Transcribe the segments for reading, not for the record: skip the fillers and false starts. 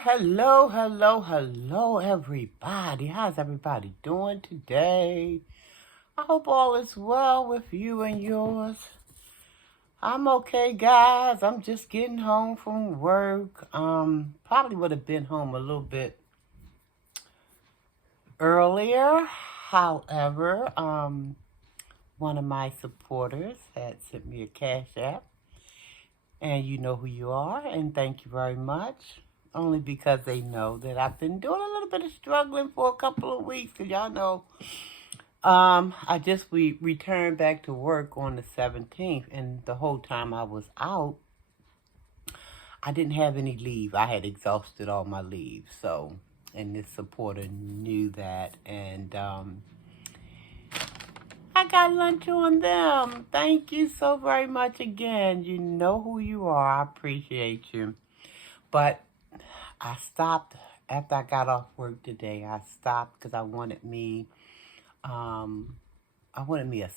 Hello, everybody. How's everybody doing today? I hope all is well with you and yours. I'm okay, guys. I'm just getting home from work. Probably would have been home a little bit earlier. However, one of my supporters had sent me a cash app, and you know who you are, and thank you very much. Only because they know that I've been doing a little bit of struggling for a couple of weeks. Cause y'all know, I just returned back to work on the 17th, and the whole time I was out, I didn't have any leave. I had exhausted all my leave. So, and this supporter knew that, and I got lunch on them. Thank you so very much again. You know who you are. I appreciate you. But I stopped after I got off work today. I stopped because I wanted me a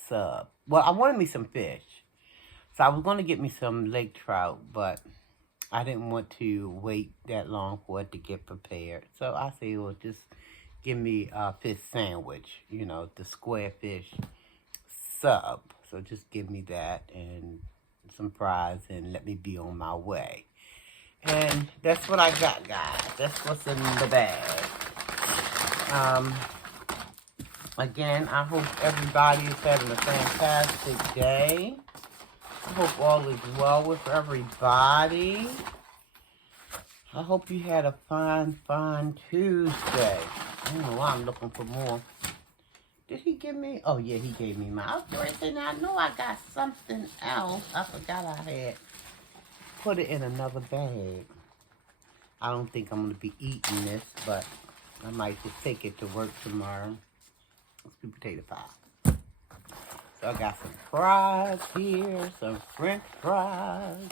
sub. Well, I wanted me some fish. So I was going to get me some lake trout, but I didn't want to wait that long for it to get prepared. So I said, well, just give me a fish sandwich, the square fish sub. So just give me that and some fries and let me be on my way. And that's what I got, guys. That's what's in the bag. Again, I hope everybody is having a fantastic day. I hope all is well with everybody. I hope you had a fine Tuesday. I don't know why I'm looking for more. Did he give me? Oh, yeah, he gave me mine. I was going to say, now I know I got something else. I forgot I had put it in another bag. I don't think I'm going to be eating this, but I might just take it to work tomorrow. Let's do potato pie. So I got some fries here, some french fries,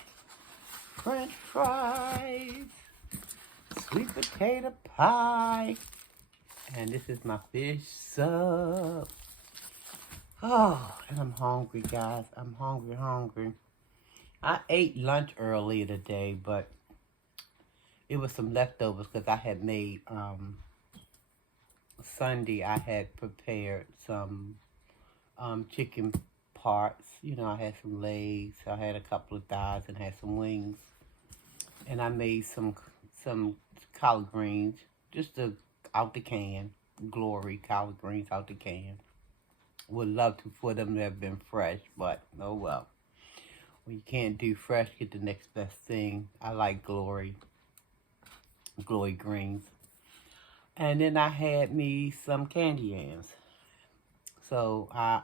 sweet potato pie, and this is my fish sub. Oh, and I'm hungry, guys. I'm hungry. I ate lunch earlier today, but it was some leftovers because I had made, Sunday I had prepared some chicken parts. I had some legs, I had a couple of thighs, and had some wings. And I made some collard greens, just out the can, glory collard greens out the can. Would love for them to have been fresh, but oh well. When you can't do fresh, get the next best thing. I like glory greens. And then I had me some candy yams. So I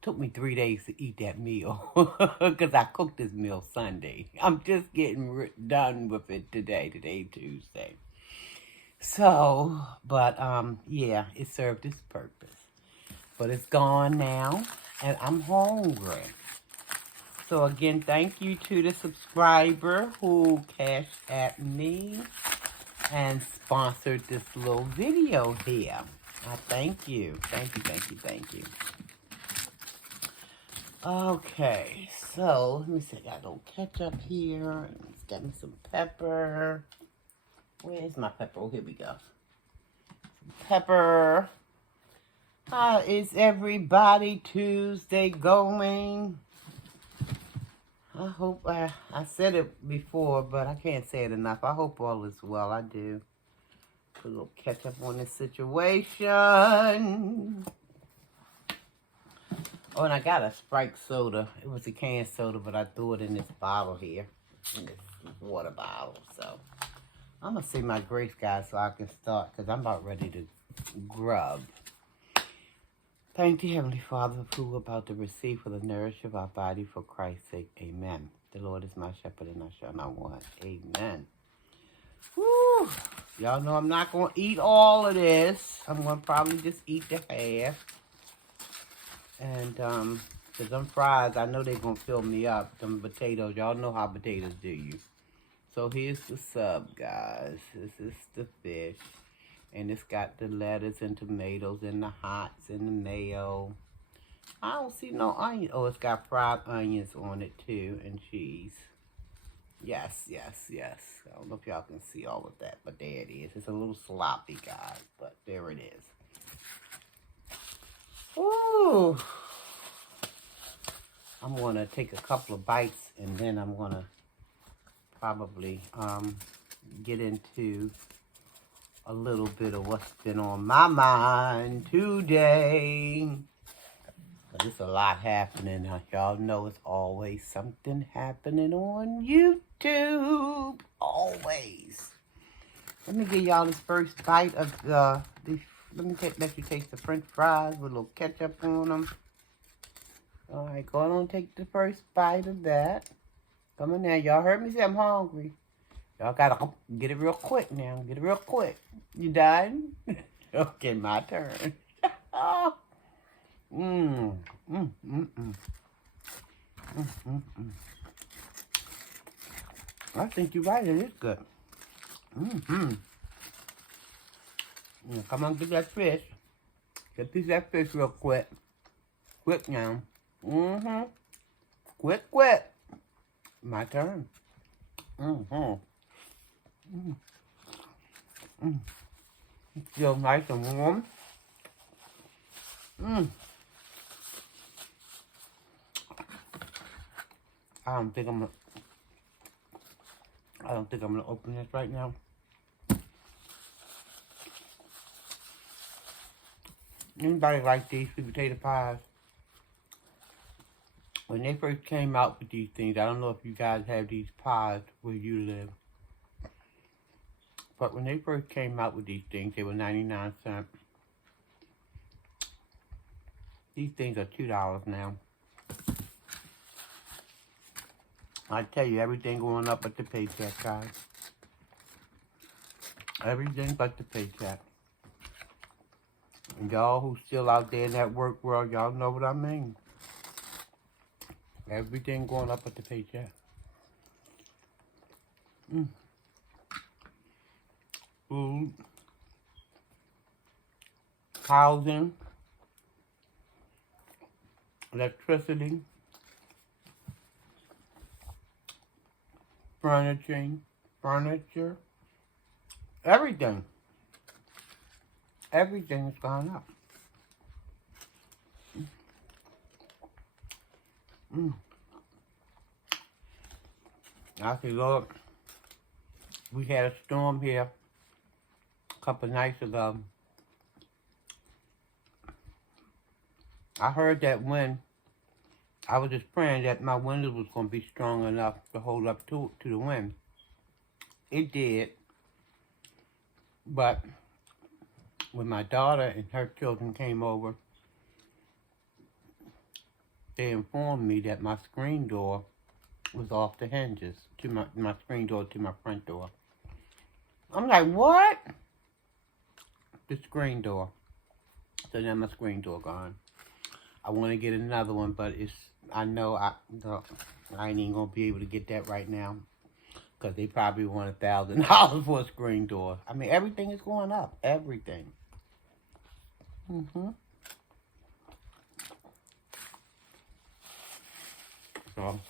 took me 3 days to eat that meal because I cooked this meal Sunday. I'm just getting done with it today. Today, Tuesday. So, but yeah, it served its purpose. But it's gone now, and I'm hungry. So again, thank you to the subscriber who cashed at me and sponsored this little video here. I thank you. Thank you. Okay, so let me see. I got a little ketchup here. Let's get me some pepper. Where's my pepper? Oh, here we go. Some pepper. How is everybody Tuesday going? I hope I said it before, but I can't say it enough. I hope all is well. I do. Put a little ketchup on this situation. Oh, and I got a Sprite soda. It was a canned soda, but I threw it in this bottle here. In this water bottle. So, I'm going to say my grace, guys, so I can start. Because I'm about ready to grub. Thank the Heavenly Father who we're about to receive for the nourishment of our body for Christ's sake. Amen. The Lord is my shepherd and I shall not want. Amen. Woo! Y'all know I'm not going to eat all of this. I'm going to probably just eat the half. And, because them fries, I know they're going to fill me up. Them potatoes, y'all know how potatoes do you. So here's the sub, guys. This is the fish. And it's got the lettuce and tomatoes and the hots and the mayo. I don't see no onion. Oh, it's got fried onions on it too and cheese. Yes, yes, yes. I don't know if y'all can see all of that, but there it is. It's a little sloppy, guys, but there it is. Ooh. I'm going to take a couple of bites, and then I'm going to probably get into a little bit of what's been on my mind today. There's a lot happening. Y'all know it's always something happening on YouTube. Always. Let me give y'all this first bite of let you taste the French fries with a little ketchup on them. All right, go on, take the first bite of that. Come on now, y'all heard me say I'm hungry. Y'all gotta get it real quick now. Get it real quick. You done? Okay, my turn. I think you're right. It is good. Come on, get that fish. Get a piece of that fish real quick. Quick now. Quick, quick. My turn. Still nice and warm. I don't think I'm gonna open this right now. Anybody like these sweet potato pies? When they first came out with these things, I don't know if you guys have these pies where you live. But when they first came out with these things, they were 99 cents. These things are $2 now. I tell you, everything going up but the paycheck, guys. Everything but the paycheck. And y'all who's still out there in that work world, y'all know what I mean. Everything going up but the paycheck. Food. Housing. Electricity. Furniture. Everything. Everything's gone up. I said, Lord, we had a storm here a couple nights ago. I heard that wind. I was just praying that my windows was going to be strong enough to hold up to the wind. It did. But when my daughter and her children came over, they informed me that my screen door was off the hinges to my screen door to my front door. I'm like, what? The screen door. So now my screen door gone. I want to get another one, but I know I ain't even going to be able to get that right now. Because they probably want $1,000 for a screen door. I mean, everything is going up. Everything. So,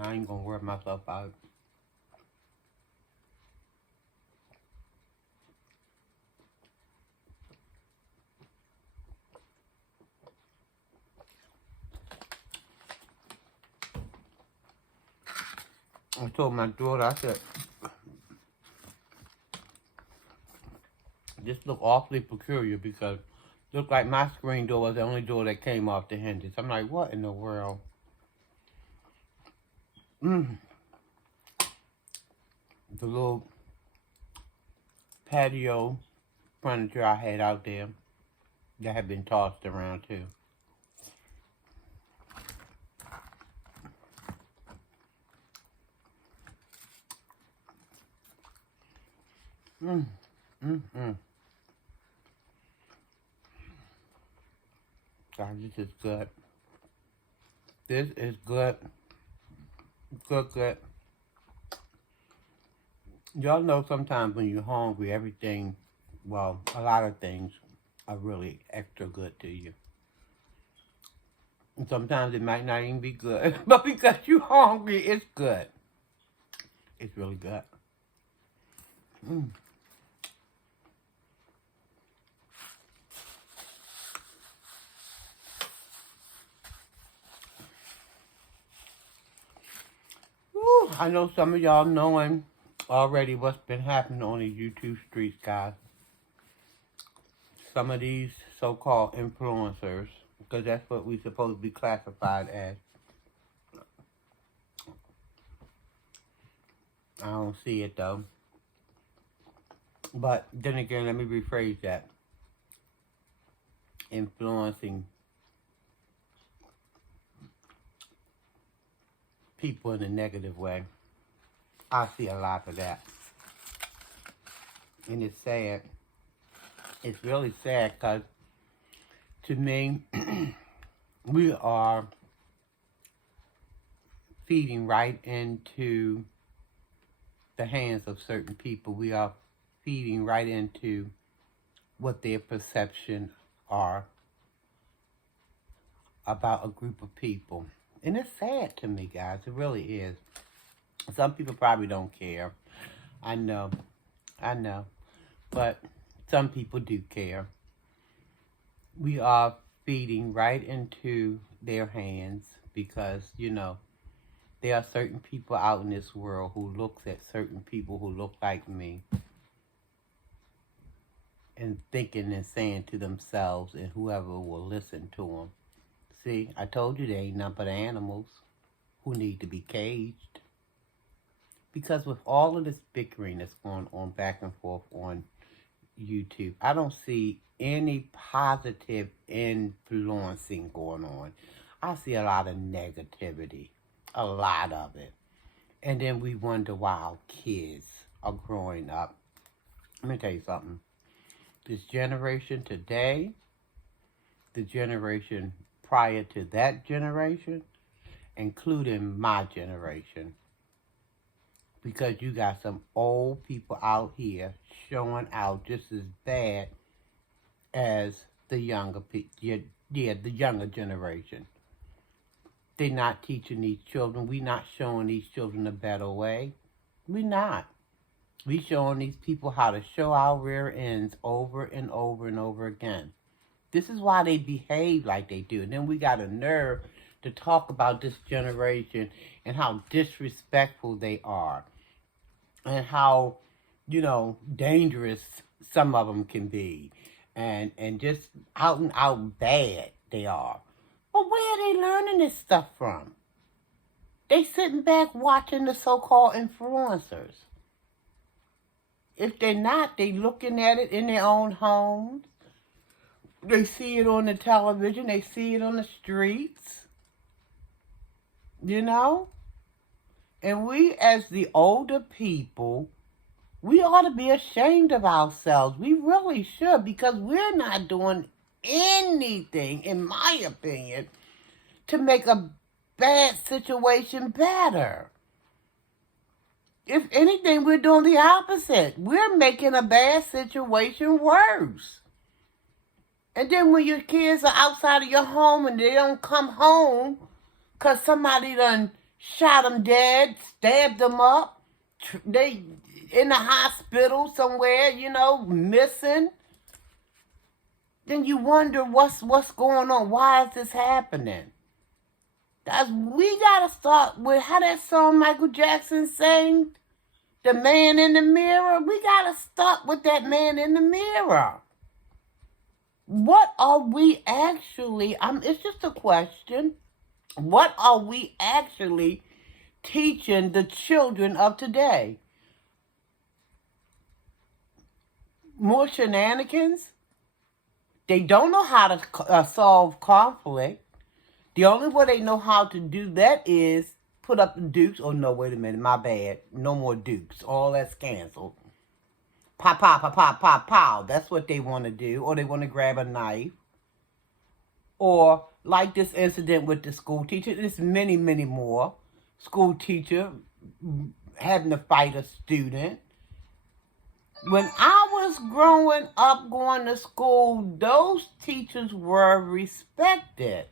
I ain't gonna wear myself out. I told my daughter, I said, this look awfully peculiar because it looked like my screen door was the only door that came off the hinges. I'm like, what in the world? The little patio furniture I had out there that had been tossed around too. God, this is good. This is good. Good. Y'all know sometimes when you're hungry, everything well, a lot of things are really extra good to you. And sometimes it might not even be good, but because you're hungry, it's good. It's really good. Mm. Whew, I know some of y'all knowing already what's been happening on the YouTube streets, guys. Some of these so-called influencers, because that's what we're supposed to be classified as. I don't see it though. But then again, let me rephrase that. Influencing people in a negative way. I see a lot of that. And it's sad. It's really sad because, to me, we are feeding right into the hands of certain people. We are feeding right into what their perception are about a group of people. And it's sad to me, guys. It really is. Some people probably don't care. I know. But some people do care. We are feeding right into their hands because, you know, there are certain people out in this world who looks at certain people who look like me and thinking and saying to themselves and whoever will listen to them, see, I told you they ain't nothing but animals who need to be caged. Because with all of this bickering that's going on back and forth on YouTube, I don't see any positive influencing going on. I see a lot of negativity, a lot of it. And then we wonder why our kids are growing up. Let me tell you something. This generation today, the generation prior to that generation, including my generation, because you got some old people out here showing out just as bad as the younger people, the younger generation. They're not teaching these children. We're not showing these children a better way. We're not. We're showing these people how to show our rear ends over and over and over again. This is why they behave like they do. And then we got a nerve to talk about this generation and how disrespectful they are. And how, you know, dangerous some of them can be. And just out and out bad they are. Well, where are they learning this stuff from? They sitting back watching the so-called influencers. If they're not, they looking at it in their own homes. They see it on the television. They see it on the streets. You know? And we, as the older people, we ought to be ashamed of ourselves. We really should, because we're not doing anything, in my opinion, to make a bad situation better. If anything, we're doing the opposite. We're making a bad situation worse. And then when your kids are outside of your home and they don't come home because somebody done shot them dead, stabbed them up, they in the hospital somewhere, you know, missing, then you wonder what's going on. Why is this happening? We gotta start with how that song Michael Jackson sang, "The Man in the Mirror." We gotta start with that man in the mirror. What are we actually, it's just a question. What are we actually teaching the children of today? More shenanigans? They don't know how to solve conflict. The only way they know how to do that is put up the dukes. Oh, no, wait a minute, my bad. No more dukes. All that's canceled. Pow, pow, pow, pow, pow, pow. That's what they want to do. Or they want to grab a knife. Or like this incident with the school teacher. There's many, many more. School teacher having to fight a student. When I was growing up going to school, those teachers were respected.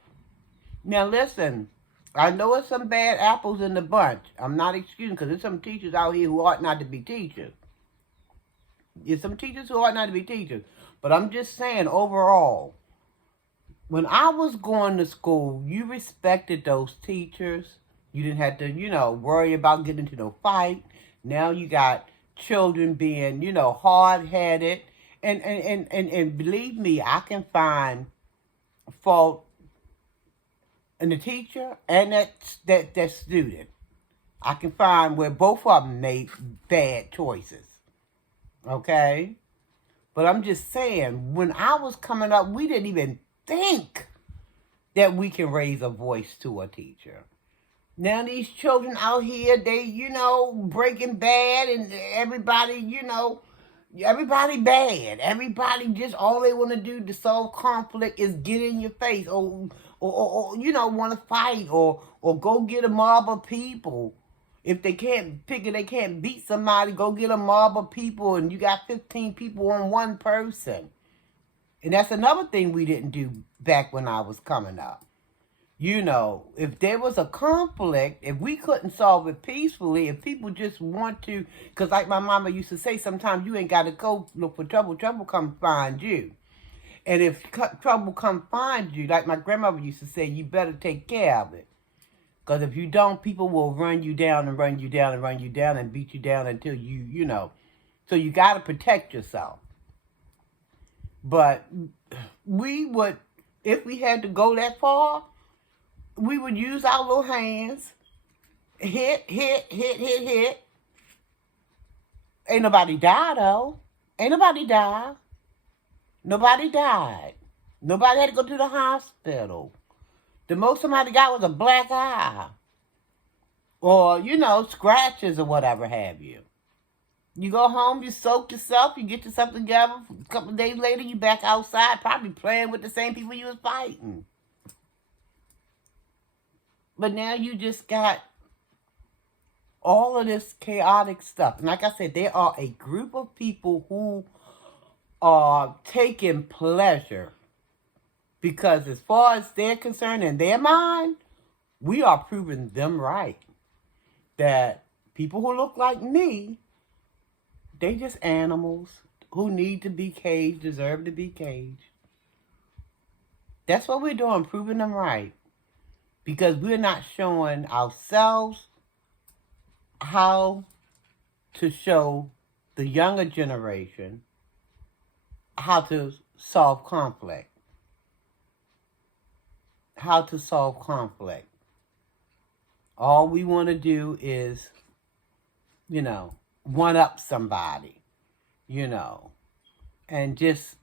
Now listen, I know there's some bad apples in the bunch. I'm not excusing, because there's some teachers out here who ought not to be teachers. There's some teachers who ought not to be teachers. But I'm just saying, overall, when I was going to school, you respected those teachers. You didn't have to, worry about getting into no fight. Now you got children being, hard-headed. And believe me, I can find fault in the teacher and that student. I can find where both of them made bad choices. Okay? But I'm just saying, when I was coming up, we didn't even think that we can raise a voice to a teacher. Now these children out here, they, breaking bad, and everybody, everybody bad. Everybody just, all they want to do to solve conflict is get in your face, or want to fight, or go get a mob of people. If they can't they can't beat somebody, go get a mob of people, and you got 15 people on one person. And that's another thing we didn't do back when I was coming up. If there was a conflict, if we couldn't solve it peacefully, if people just want to, because like my mama used to say, sometimes you ain't got to go look for trouble. Trouble come find you. And if trouble come find you, like my grandmother used to say, you better take care of it. Because if you don't, people will run you down and run you down and run you down and beat you down until So you got to protect yourself. But we would, if we had to go that far, we would use our little hands. Hit. Ain't nobody died, though. Ain't nobody died. Nobody died. Nobody had to go to the hospital. The most somebody got was a black eye. Or, scratches or whatever have you. You go home, you soak yourself, you get yourself together. A couple of days later, you back outside, probably playing with the same people you was fighting. But now you just got all of this chaotic stuff. And like I said, there are a group of people who are taking pleasure. Because as far as they're concerned, in their mind, we are proving them right. That people who look like me, they just animals who need to be caged, deserve to be caged. That's what we're doing, proving them right. Because we're not showing ourselves how to show the younger generation how to solve conflict. How to solve conflict. All we want to do is, one up somebody, and just,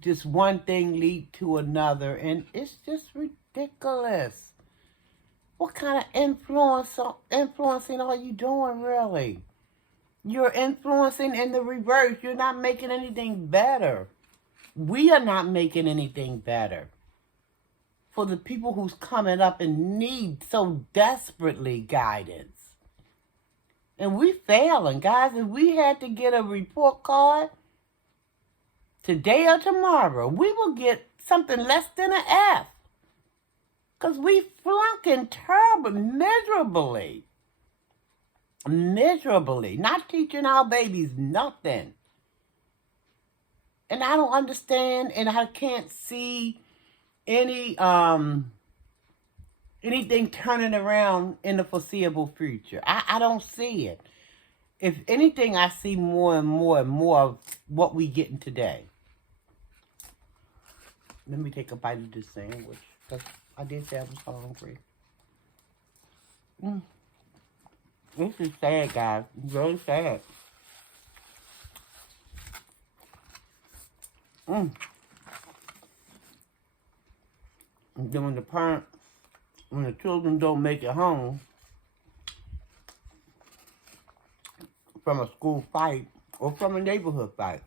just one thing lead to another, and it's just ridiculous. What kind of influencing are you doing, really? You're influencing in the reverse. You're not making anything better. We are not making anything better. For the people who's coming up and need so desperately guidance. And we failing, guys. If we had to get a report card today or tomorrow, we will get something less than an F. Because we flunking terribly, miserably. Miserably. Not teaching our babies nothing. And I don't understand, and I can't see anything turning around in the foreseeable future. I don't see it. If anything, I see more and more and more of what we getting today. Let me take a bite of this sandwich, because I did say I was hungry. This is sad, guys. Really sad. And then when the children don't make it home from a school fight or from a neighborhood fight,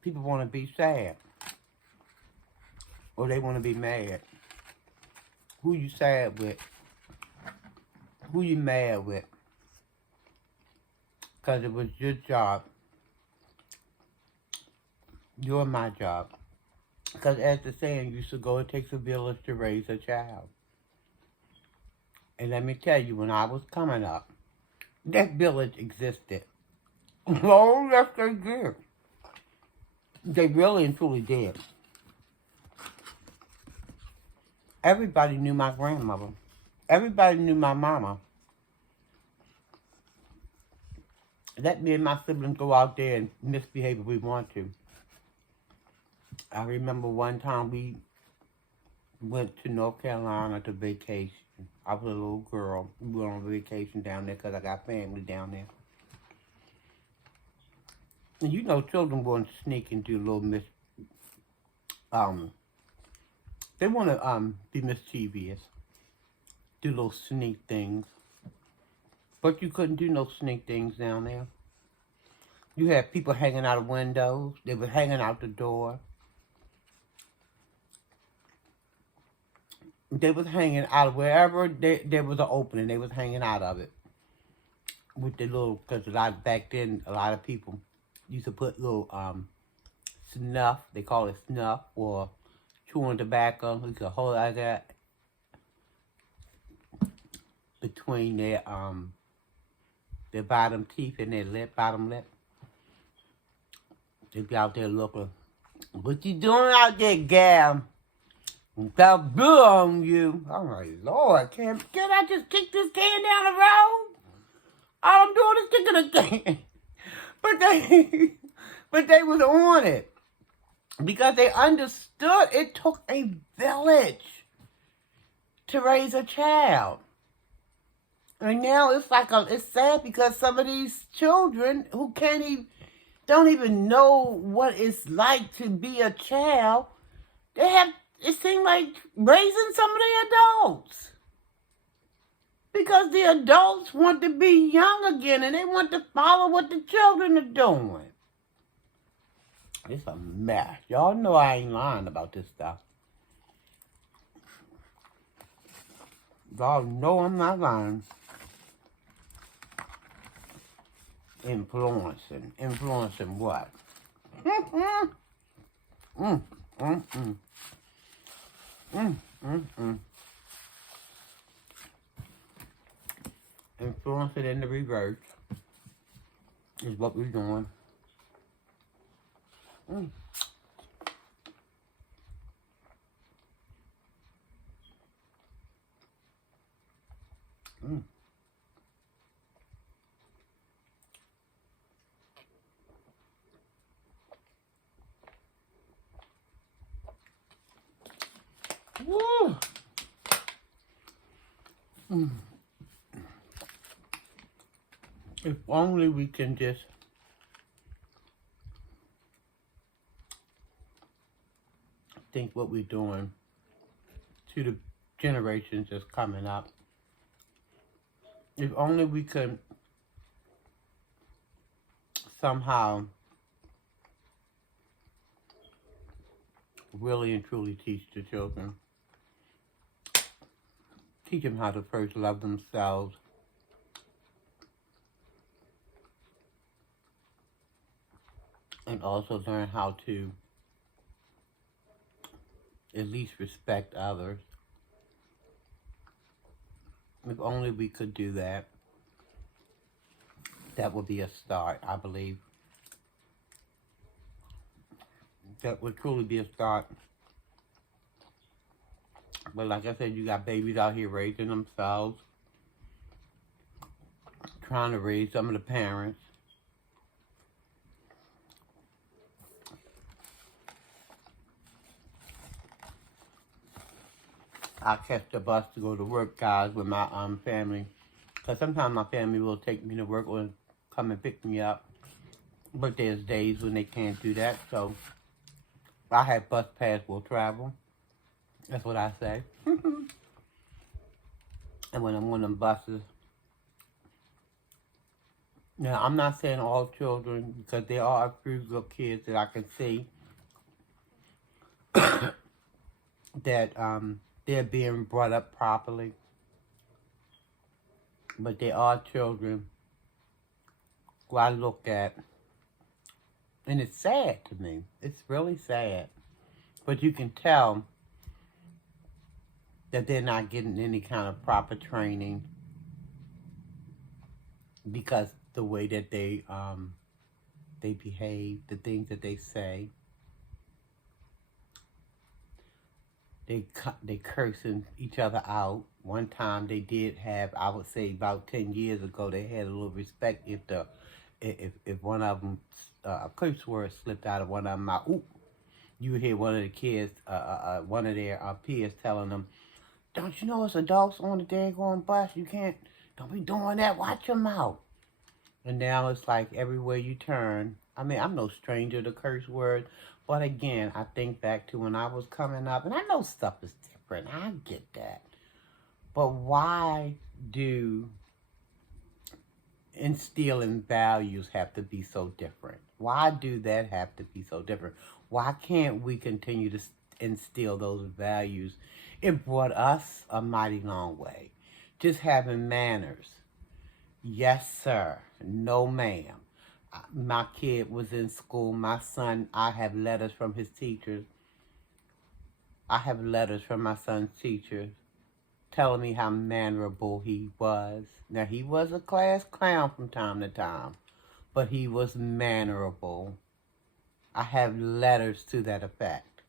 people want to be sad. or they want to be mad. Who you sad with? Who you mad with? Because it was your job. You're my job. Because as the saying used to go, it takes a village to raise a child. And let me tell you, when I was coming up, that village existed. Oh, yes, they did. They really and truly did. Everybody knew my grandmother. Everybody knew my mama. Let me and my siblings go out there and misbehave if we want to. I remember one time we went to North Carolina to vacation. I was a little girl. We went on vacation down there because I got family down there. And you know, children want to sneak and do little they want to be mischievous, do little sneak things. But you couldn't do no sneak things down there. You had people hanging out of windows. They were hanging out the door. They was hanging out of wherever there was an opening. They was hanging out of it with the little, because back then, a lot of people used to put little snuff. They call it snuff, or chewing tobacco. You could hold like that between their bottom teeth and their bottom lip. They'd be out there looking. What you doing out there, gal? Got blue on you. I'm like, Lord, can I just kick this can down the road? All I'm doing is kicking a can. But they was on it. Because they understood it took a village to raise a child. And now it's like, it's sad because some of these children who don't even know what it's like to be a child, it seems like raising some of the adults. Because the adults want to be young again and they want to follow what the children are doing. It's a mess. Y'all know I ain't lying about this stuff. Y'all know I'm not lying. Influencing what? Influencing in the reverse is what we're doing. Woo. If only we can just think what we're doing to the generations that's coming up. If only we could somehow really and truly teach the children. Teach them how to first love themselves. And also learn how to at least respect others. If only we could do that, that would be a start, I believe. That would truly be a start. But like I said, you got babies out here raising themselves, trying to raise some of the parents. I catch the bus to go to work, guys, with my family. Because sometimes my family will take me to work or come and pick me up. But there's days when they can't do that. So I have bus pass will travel. That's what I say. And when I'm on them buses. Now, I'm not saying all children, because there are a few good kids that I can see that they're being brought up properly, but they are children who I look at, and it's sad to me. It's really sad. But you can tell that they're not getting any kind of proper training because the way that they behave, the things that they say, they cursing each other out. One time they did have, I would say about 10 years ago, they had a little respect if one of them a curse word slipped out of one of them mouth. Ooh, you hear one of the kids, one of their peers telling them, "Don't you know it's adults on the daggone bus? Don't be doing that. Watch your mouth." And now it's like everywhere you turn. I mean, I'm no stranger to curse words, but again, I think back to when I was coming up, and I know stuff is different. I get that. But why do instilling values have to be so different? Why do that have to be so different? Why can't we continue to instill those values? It brought us a mighty long way. Just having manners. Yes, sir. No, ma'am. My kid was in school. My son, I have letters from his teachers. I have letters from my son's teachers telling me how mannerable he was. Now, he was a class clown from time to time, but he was mannerable. I have letters to that effect.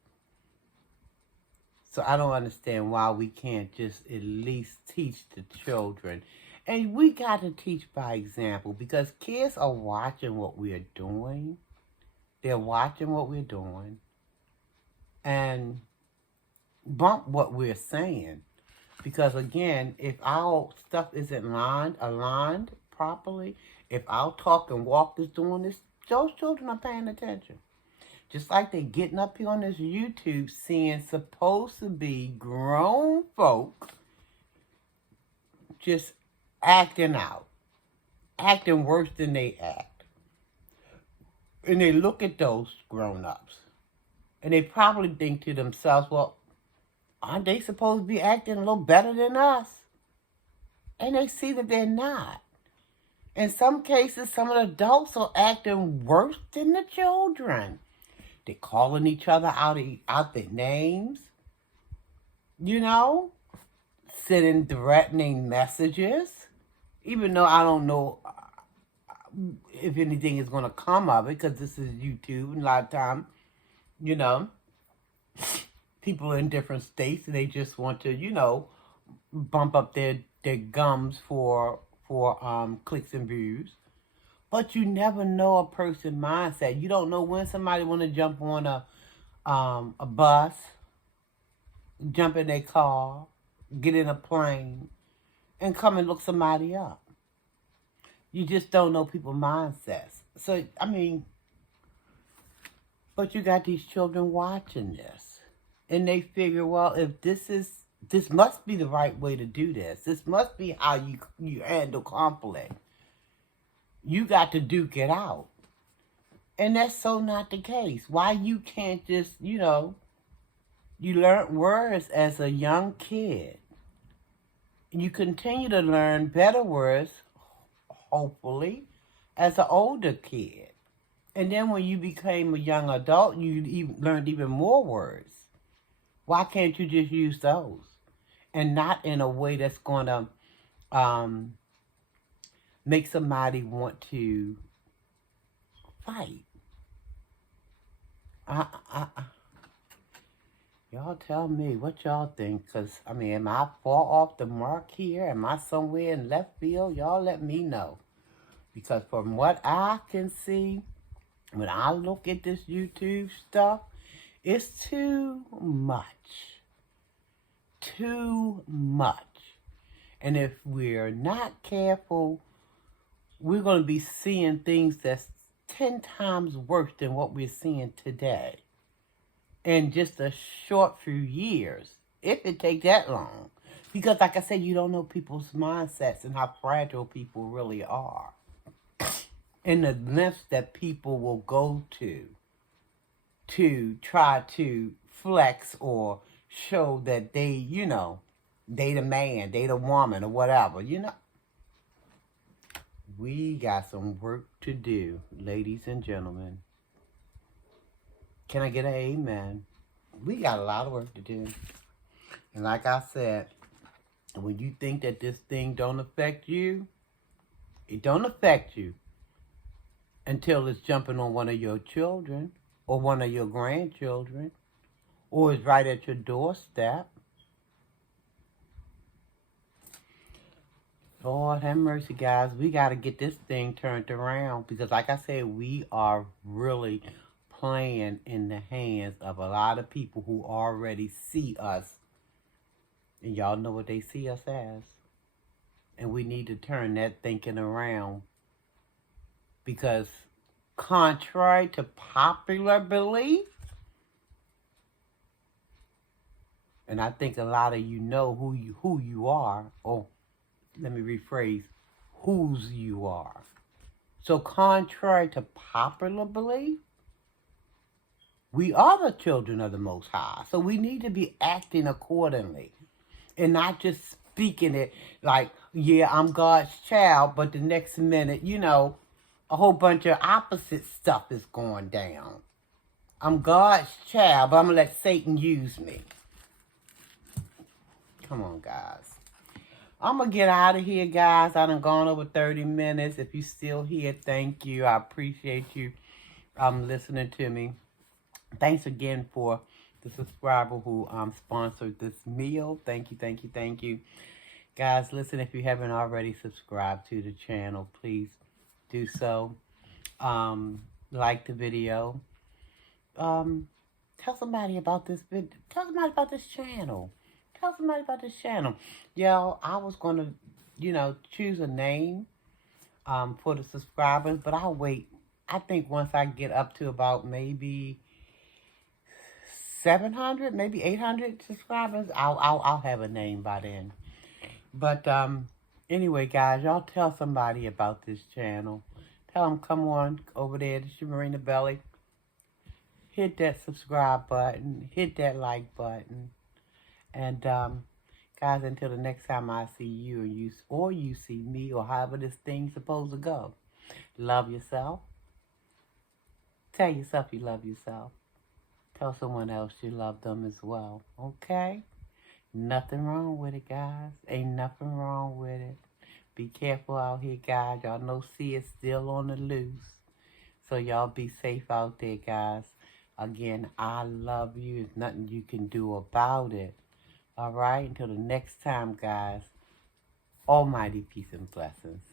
So I don't understand why we can't just at least teach the children. And we got to teach by example because kids are watching what we're doing. They're watching what we're doing and bump what we're saying. Because again, if our stuff isn't aligned properly, if our talk and walk is doing this, those children are paying attention. Just like they getting up here on this YouTube seeing supposed to be grown folk just acting out, acting worse than they act. And they look at those grown-ups and they probably think to themselves, well, aren't they supposed to be acting a little better than us? And they see that they're not. In some cases, some of the adults are acting worse than the children. They're calling each other out their names, sending threatening messages, even though I don't know if anything is going to come of it because this is YouTube and a lot of times, people in different states and they just want to, bump up their gums for clicks and views. But you never know a person's mindset. You don't know when somebody want to jump on a bus, jump in their car, get in a plane, and come and look somebody up. You just don't know people's mindsets. So, but you got these children watching this. And they figure, well, if this must be the right way to do this. This must be how you handle conflict. You got to duke it out. And that's so not the case. Why you can't just, you learn words as a young kid. You continue to learn better words, hopefully, as an older kid. And then when you became a young adult, you learned even more words. Why can't you just use those? And not in a way that's going to make somebody want to fight. Y'all tell me what y'all think. Because, am I far off the mark here? Am I somewhere in left field? Y'all let me know. Because from what I can see, when I look at this YouTube stuff, it's too much. Too much. And if we're not careful, we're going to be seeing things that's 10 times worse than what we're seeing today. In just a short few years, if it takes that long. Because like I said, you don't know people's mindsets and how fragile people really are. And the lengths that people will go to try to flex or show that they, they the man, they the woman, or whatever, We got some work to do, ladies and gentlemen. Can I get an amen? We got a lot of work to do. And like I said, when you think that this thing don't affect you, it don't affect you until it's jumping on one of your children or one of your grandchildren or it's right at your doorstep. Lord have mercy, guys. We got to get this thing turned around because like I said, we are really playing in the hands of a lot of people who already see us. And y'all know what they see us as. And we need to turn that thinking around. Because contrary to popular belief, and I think a lot of you know who you are, or let me rephrase, whose you are. So contrary to popular belief, we are the children of the Most High. So we need to be acting accordingly. And not just speaking it like, yeah, I'm God's child, but the next minute, a whole bunch of opposite stuff is going down. I'm God's child, but I'm going to let Satan use me. Come on, guys. I'm going to get out of here, guys. I done gone over 30 minutes. If you're still here, thank you. I appreciate you listening to me. Thanks again for the subscriber who sponsored this meal. Thank you, thank you, thank you. Guys, listen, if you haven't already subscribed to the channel, please do so. Like the video. Tell somebody about this video. Tell somebody about this channel. Tell somebody about this channel. Y'all, I was going to, choose a name for the subscribers, but I'll wait. I think once I get up to about maybe 700, maybe 800 subscribers, I'll have a name by then. But anyway, guys, y'all tell somebody about this channel. Tell them, come on over there to Marina Belly. Hit that subscribe button. Hit that like button. And guys, until the next time I see you or you see me, or however this thing's supposed to go, love yourself. Tell yourself you love yourself. Tell someone else you love them as well, okay? Nothing wrong with it, guys. Ain't nothing wrong with it. Be careful out here, guys. Y'all know C is still on the loose. So y'all be safe out there, guys. Again, I love you. There's nothing you can do about it. All right? Until the next time, guys. Almighty peace and blessings.